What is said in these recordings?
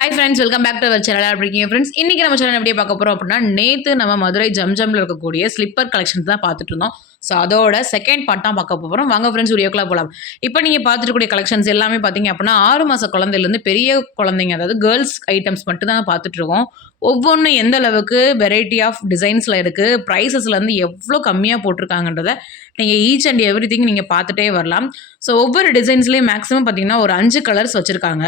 Hi friends welcome back to our channel எப்படி இருக்கீங்க friends இன்றைக்கி நம்ம சேனல் எப்படியே பார்க்க போகிறோம் அப்படின்னா நேற்று நம்ம மதுரை ஜம்ஜம்ல இருக்கக்கூடிய ஸ்லிப்பர் கலெக்ஷன்ஸ் தான் பார்த்துட்டு இருந்தோம். ஸோ அதோட செகண்ட் பார்ட் தான் பார்க்க போகிறோம் வாங்க ஃப்ரெண்ட்ஸ் வீடியோக்குள்ள போகலாம் இப்போ நீங்கள் பார்த்துருக்கூடிய கலெக்ஷன்ஸ் எல்லாமே பார்த்தீங்க அப்படின்னா ஆறு மாத குழந்தையிலேருந்து பெரிய குழந்தைங்க அதாவது கேர்ள்ஸ் ஐட்டம்ஸ் மட்டும் தான் பார்த்துட்ருக்கோம். ஒவ்வொன்றும் எந்த அளவுக்கு வெரைட்டி ஆஃப் டிசைன்ஸில் இருக்குது ப்ரைஸஸ்லேருந்து எவ்வளோ கம்மியாக போட்டிருக்காங்கன்றத நீங்கள் ஈச் அண்ட் எவ்ரி திங் நீங்கள் பார்த்துட்டே வரலாம். ஸோ ஒவ்வொரு டிசைன்ஸ்லேயும் மேக்ஸிமம் பார்த்தீங்கன்னா ஒரு அஞ்சு கலர்ஸ் வச்சுருக்காங்க.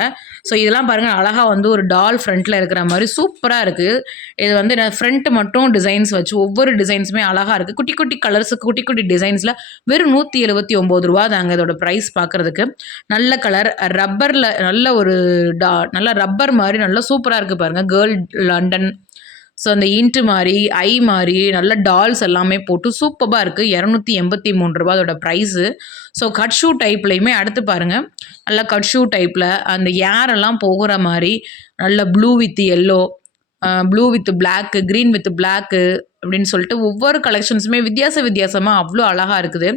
ஸோ இதெல்லாம் பாருங்கள் அழகாக வந்து ஒரு டால் ஃப்ரண்ட்டில் இருக்கிற மாதிரி சூப்பராக இருக்குது இது வந்து ஃப்ரண்ட் மட்டும் டிசைன்ஸ் வச்சு ஒவ்வொரு டிசைன்ஸுமே அழகாக இருக்குது குட்டி குட்டி கலர்ஸுக்கு குட்டி குட்டி டிசைன்ஸில் வெறும் நூற்றி எழுபத்தி ஒம்பது ரூபா தாங்க இதோட ப்ரைஸ் பார்க்குறதுக்கு நல்ல கலர் ரப்பரில் நல்ல ஒரு டா நல்ல ரப்பர் மாதிரி நல்லா சூப்பராக இருக்குது பாருங்கள் கேர்ள் லண்டன் ஸோ அந்த இன்ட்டு மாதிரி ஐ மாதிரி நல்ல டால்ஸ் எல்லாமே போட்டு சூப்பராக இருக்குது இரநூத்தி எண்பத்தி மூணு ரூபா அதோட ப்ரைஸு ஸோ கட் ஷூ டைப்லையுமே அடுத்து பாருங்கள் நல்லா கட் ஷூ டைப்பில் அந்த ஏரெல்லாம் போகிற மாதிரி நல்ல blue with yellow blue with black green with black அப்படின்னு சொல்லிட்டு ஒவ்வொரு கலெக்ஷன்ஸுமே வித்தியாச வித்தியாசமாக அவ்வளோ அழகாக இருக்குது.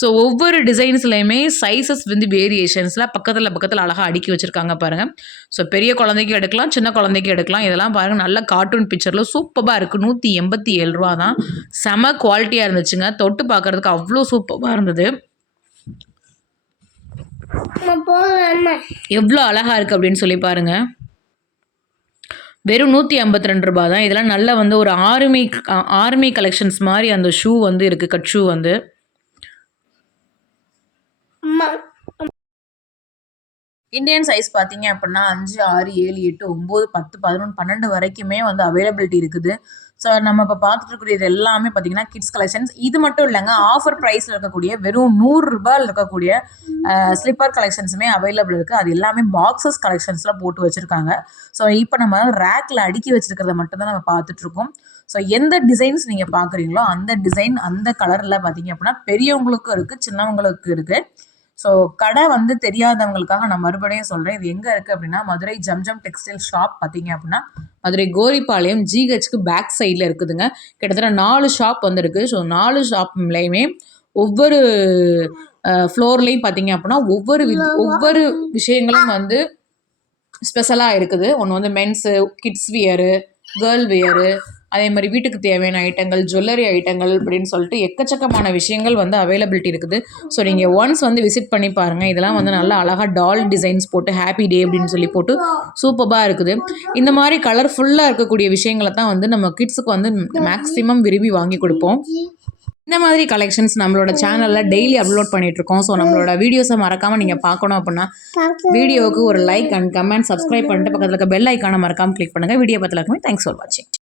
ஸோ ஒவ்வொரு டிசைன்ஸ்லையுமே சைஸஸ் வந்து வேரியேஷன்ஸில் பக்கத்தில் பக்கத்தில் அழகாக அடுக்கி வச்சுருக்காங்க பாருங்கள் ஸோ பெரிய குழந்தைக்கு எடுக்கலாம் சின்ன குழந்தைக்கு எடுக்கலாம். இதெல்லாம் பாருங்கள் நல்ல கார்ட்டூன் பிக்சரில் சூப்பராக இருக்குது நூற்றி எண்பத்தி ஏழு ரூபா தான். செம குவாலிட்டியாக இருந்துச்சுங்க. தொட்டு பார்க்குறதுக்கு அவ்வளோ சூப்பராக இருந்தது. எவ்வளோ அழகாக இருக்குது அப்படின்னு சொல்லி பாருங்கள் வெறும் நூற்றி ஐம்பத்தி ரெண்டு ரூபா தான். இதெல்லாம் நல்ல வந்து ஒரு ஆர்மி ஆர்மி கலெக்ஷன்ஸ் மாதிரி அந்த ஷூ வந்து இருக்குது கட் ஷூ வந்து. இந்தியன் சைஸ் பார்த்தீங்க அப்படின்னா அஞ்சு ஆறு ஏழு எட்டு ஒம்பது பத்து பதினொன்று பன்னெண்டு வரைக்குமே வந்து அவைலபிலிட்டி இருக்குது. ஸோ நம்ம இப்போ பார்த்துட்டு இருக்கக்கூடிய இது எல்லாமே பார்த்தீங்கன்னா கிட்ஸ் கலெக்ஷன்ஸ் இது மட்டும் இல்லைங்க ஆஃபர் ப்ரைஸில் இருக்கக்கூடிய வெறும் நூறுரூபாயில் இருக்கக்கூடிய ஸ்லிப்பர் கலெக்ஷன்ஸுமே அவைலபிள் இருக்குது அது எல்லாமே பாக்ஸஸ் கலெக்ஷன்ஸில் போட்டு வச்சுருக்காங்க. ஸோ இப்போ நம்ம ரேக்கில் அடுக்கி வச்சுருக்கிறத மட்டும்தான் நம்ம பார்த்துட்ருக்கோம். ஸோ எந்த டிசைன்ஸ் நீங்கள் பார்க்குறீங்களோ அந்த டிசைன் அந்த கலரில் பார்த்தீங்க அப்படின்னா பெரியவங்களுக்கும் இருக்குது சின்னவங்களுக்கும் இருக்குது ஸோ கடை வந்து தெரியாதவங்களுக்காக நான் மறுபடியும் சொல்கிறேன் இது எங்கே இருக்குது அப்படின்னா மதுரை ஜம்ஜம் டெக்ஸ்டைல் ஷாப் பார்த்தீங்க அப்படின்னா மதுரை கோரிப்பாளையம் ஜிஹெச்க்கு பேக் சைடில் இருக்குதுங்க. கிட்டத்தட்ட நாலு ஷாப் வந்துருக்கு. ஸோ நாலு ஷாப்லேயுமே ஒவ்வொரு ஃப்ளோர்லேயும் பார்த்தீங்க அப்படின்னா ஒவ்வொரு ஒவ்வொரு விஷயங்களும் வந்து ஸ்பெஷலாக இருக்குது. ஒன்று வந்து men's kids wear girl wear அதே மாதிரி வீட்டுக்கு தேவையான ஐட்டங்கள் ஜுவல்லரி ஐட்டங்கள் அப்படின்னு சொல்லிட்டு எக்கச்சக்கமான விஷயங்கள் வந்து அவைலபிலிட்டி இருக்குது. ஸோ நீங்கள் ஒன்ஸ் வந்து விசிட் பண்ணி பாருங்கள் இதெல்லாம் வந்து நல்லா அழகாக டால் டிசைன்ஸ் போட்டு ஹாப்பி டே அப்படின்னு சொல்லி போட்டு சூப்பராக இருக்குது. இந்த மாதிரி கலர்ஃபுல்லாக இருக்கக்கூடிய விஷயங்களை தான் வந்து நம்ம கிட்ஸுக்கு வந்து மேக்ஸிமம் விரும்பி வாங்கி கொடுப்போம். இந்த மாதிரி கலெக்ஷன்ஸ் நம்மளோட சேனலில் டெய்லி அப்லோட் பண்ணிகிட்ருக்கோம் ஸோ நம்மளோட வீடியோஸை மறக்காமல் நீங்கள் பார்க்கணும் அப்படின்னா வீடியோவுக்கு ஒரு லைக் அண்ட் கமெண்ட் சப்ஸ்கிரைப் பண்ணிட்டு பக்கத்தில் இருக்க பெல் ஐக்கானை மறக்காமல் கிளிக் பண்ணுங்கள் வீடியோ பற்றிலக்குமே தேங்க்ஸ் ஃபார் வாட்சிங்